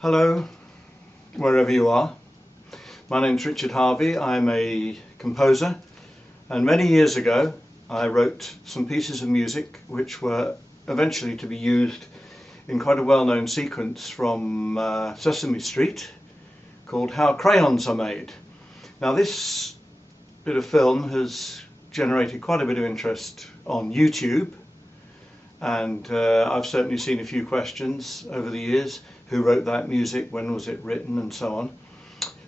Hello, wherever you are. My name's Richard Harvey. I'm a composer, and many years ago I wrote some pieces of music which were eventually to be used in quite a well-known sequence from Sesame Street called How Crayons Are Made. Now this bit of film has generated quite a bit of interest on YouTube, and I've certainly seen a few questions over the years. Who wrote that music, when was it written, and so on.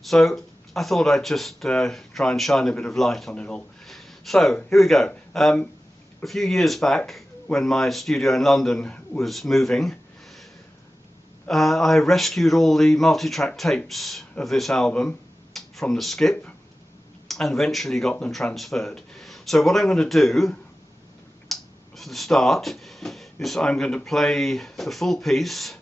So I thought I'd just try and shine a bit of light on it all. So here we go. A few years back, when my studio in London was moving, I rescued all the multi-track tapes of this album from the skip and eventually got them transferred. So what I'm going to do for the start is I'm going to play the full piece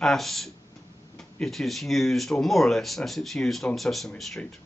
as it is used, or more or less as it's used on Sesame Street.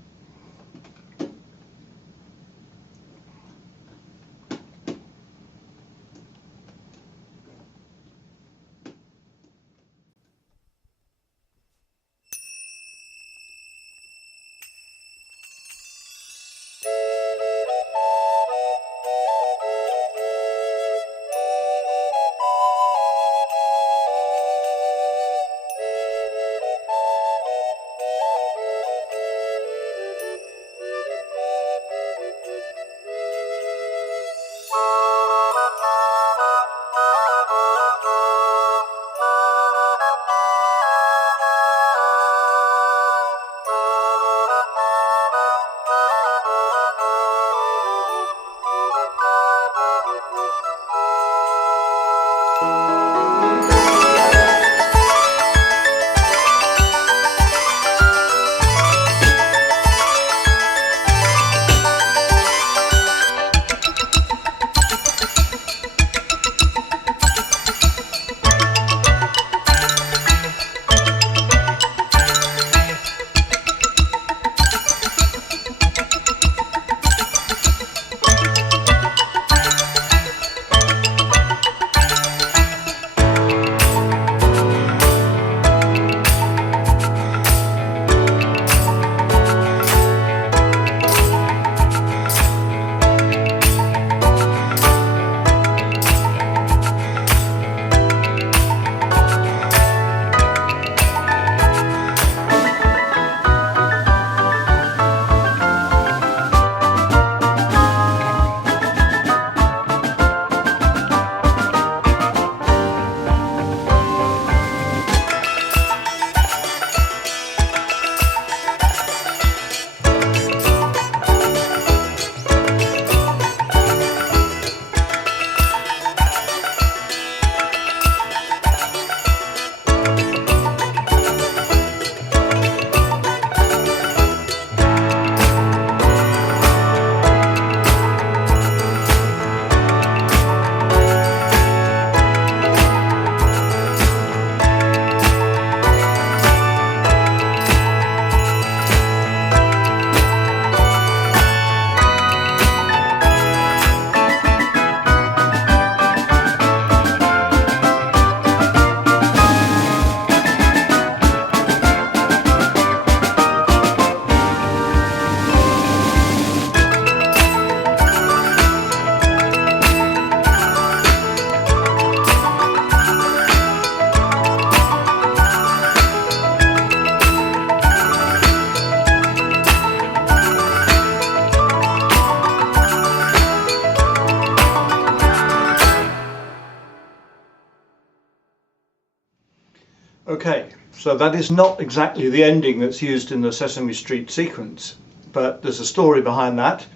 Okay, so that is not exactly the ending that's used in the Sesame Street sequence, but there's a story behind that,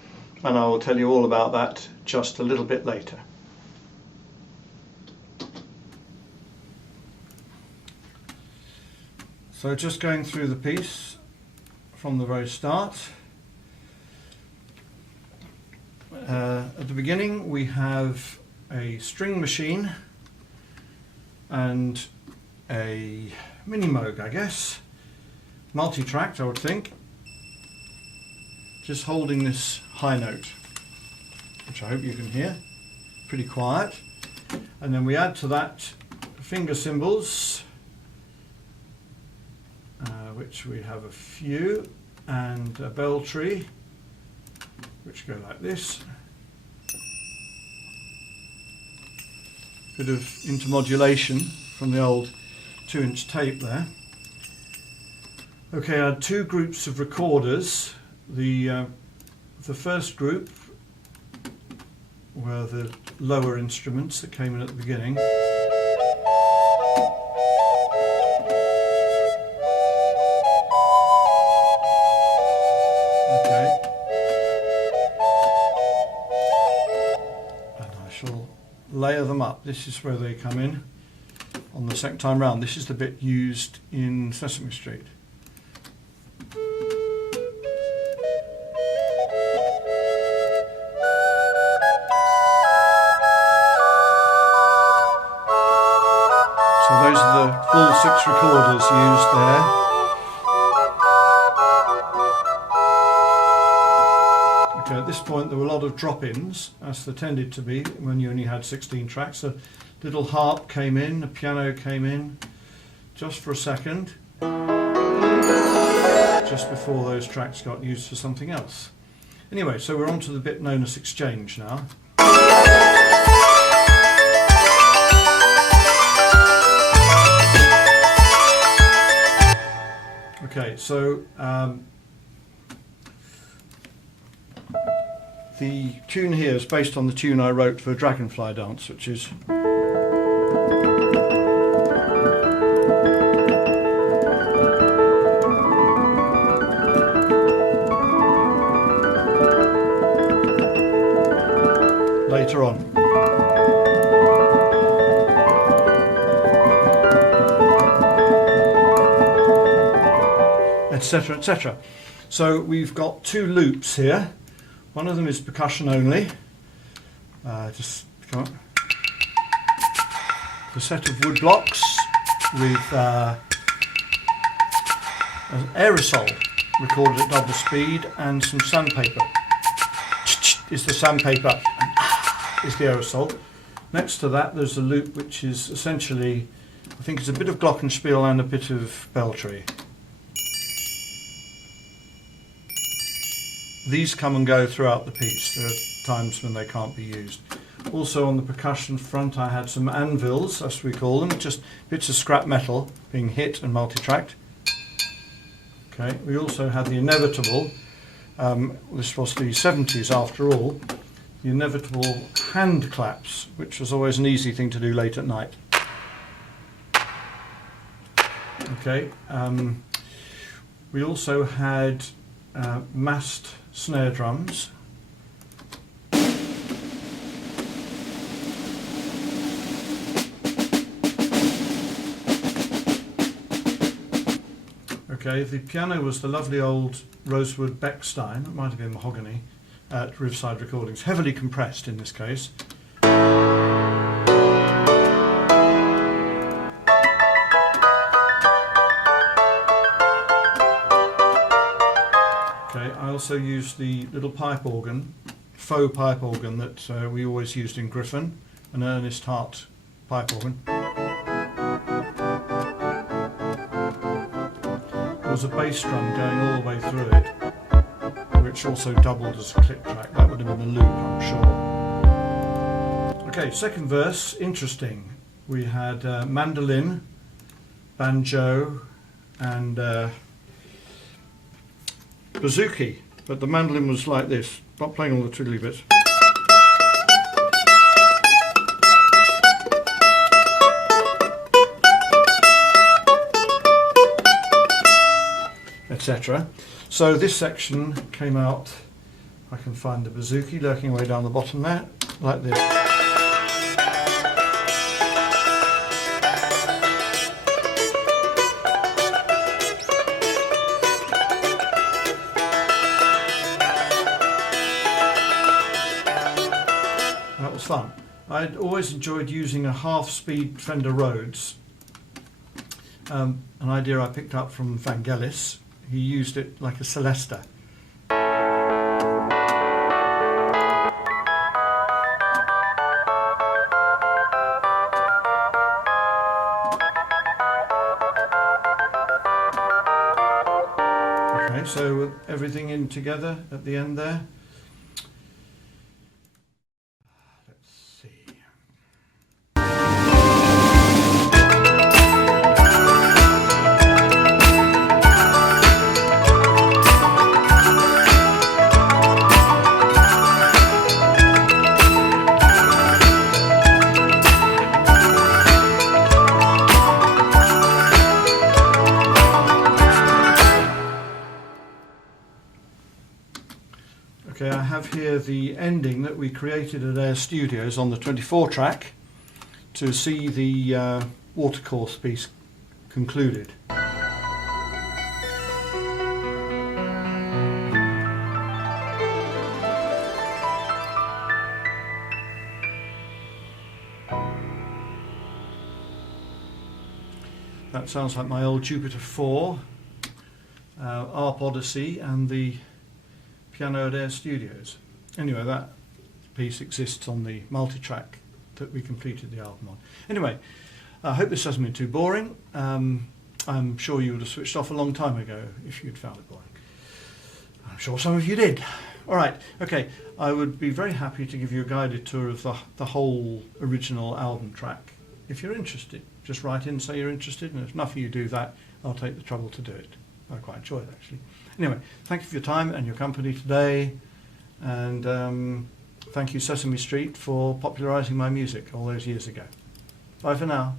and I will tell you all about that just a little bit later. So just going through the piece from the very start. At the beginning we have a string machine and a mini Moog, I guess, multi-tracked I would think, just holding this high note, which I hope you can hear, pretty quiet. And then we add to that finger cymbals, which we have a few, and a bell tree, which go like this. Bit of intermodulation from the old 2-inch tape there. Okay, I had two groups of recorders. The first group were the lower instruments that came in at the beginning. Okay. And I shall layer them up. This is where they come in on the second time round. This is the bit used in Sesame Street. So those are the full 6 recorders used there. Okay, at this point there were a lot of drop-ins, as there tended to be when you only had 16 tracks. A little harp came in, a piano came in, just for a second, just before those tracks got used for something else. Anyway, so we're on to the bit known as Exchange now. Okay, so the tune here is based on the tune I wrote for Dragonfly Dance, which is later on. Etc, etc. So we've got 2 loops here. One of them is percussion only. Just come on. A set of wood blocks with an aerosol recorded at double speed and some sandpaper. Is the sandpaper, is the aerosol. Next to that there's a loop which is essentially, I think it's a bit of glockenspiel and a bit of belltree. These come and go throughout the piece. There are times when they can't be used. Also on the percussion front I had some anvils, as we call them, just bits of scrap metal being hit and multi-tracked. Okay, we also had the inevitable, this was the 70s after all, the inevitable hand claps, which was always an easy thing to do late at night. Okay, we also had massed snare drums. Okay, the piano was the lovely old rosewood Bechstein, it might have been mahogany, at Riverside Recordings, heavily compressed in this case. I also used the little pipe organ, faux pipe organ that we always used in Griffin, an Ernest Hart pipe organ. There was a bass drum going all the way through it, which also doubled as a click track. That would have been a loop, I'm sure. Okay, second verse, interesting. We had mandolin, banjo and bouzouki, but the mandolin was like this, not playing all the twiddly bits. Etc. So this section came out, I can find the bouzouki lurking away down the bottom there, like this. Fun. I'd always enjoyed using a half-speed Fender Rhodes, an idea I picked up from Vangelis. He used it like a Celesta. so everything in together at the end there. Let's see. Okay, I have here the ending that we created at Air Studios on the 24 track to see the Watercourse piece concluded. That sounds like my old Jupiter 4, ARP Odyssey and the piano at Air Studios. Anyway, that piece exists on the multi-track that we completed the album on. Anyway, I hope this hasn't been too boring. I'm sure you would have switched off a long time ago if you'd found it boring. I'm sure some of you did. All right, okay, I would be very happy to give you a guided tour of the whole original album track. If you're interested, just write in and say you're interested, and if enough of you do that, I'll take the trouble to do it. I quite enjoy it, actually. Anyway, thank you for your time and your company today, and thank you Sesame Street for popularising my music all those years ago. Bye for now.